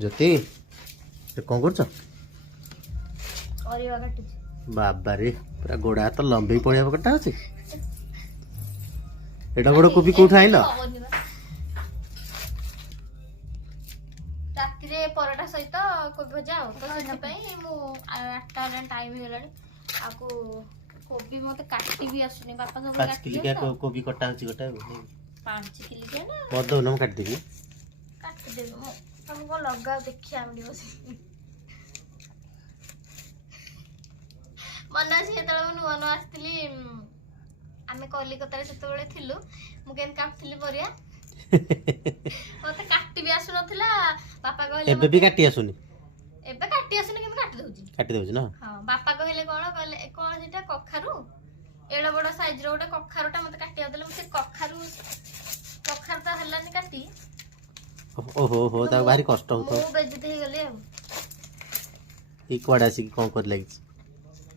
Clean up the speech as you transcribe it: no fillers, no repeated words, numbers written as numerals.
ज्योति कौन कर ପରିବା କାଟୁଛି। बाबा रे पूरा गोड़ा हाथ लंबी पड़िया कटा अच्छे एटा बड़ कोबी कोठा आइल ହବନି ବା। ରାତିରେ ପରଟା ସହିତ କୋବି ଭଜା ଆଉ ତ ସେଥିପାଇଁ ମୁଁ 8ଟା ହେଲାଣି ଟାଇମ୍ ହେଇଗଲାଣି ଆକୁ କୋବି ମତେ କାଟି ବି ଆସୁନି ବାପା ସବୁ 5 किलिका कोबी कटा होची गोटा 5 କିଲିକିଆ ନା मत दो न काट देबी କାଟିଦେବି ମୁଁ ତମକୁ କଣ ଲଗାଅ ଦେଖିଆ ଆମେ ବସି ମନେ ଅଛି ଯେତେବେଳେ ମୁଁ ନୂଆ ନୂଆ ଆସିଥିଲି ଆମେ କଲିକତାରେ ସେତେବେଳେ ଥିଲୁ ମୁଁ କେମିତି କାଟୁଥିଲି ପରିବା ମତେ କାଟି ବି ଆସୁନଥିଲା ବାପା କହିଲେ एबे भी काटी आसुनी ଏବେ କାଟି ଆସୁନି କିନ୍ତୁ କାଟି ଦଉଛି काटी देउछ न ହଁ ବାପା କହିଲେ କଣ ସେଟା କଖାରୁ ଏଡ ବଡ ସାଇଜ ର ଗୋଟେ କଖାରୁଟା ମତେ କାଟିବାକୁ ଦେଲେ ମୁଁ ସେ କଖାରୁ ତା ହେଲାନି କାଟି ओहो हो ता भारी कष्ट होतो ମୁଁ ବେଜିତ ହେଇଗଲି ଆଉ ई कोडा सी कोन कर लागिछ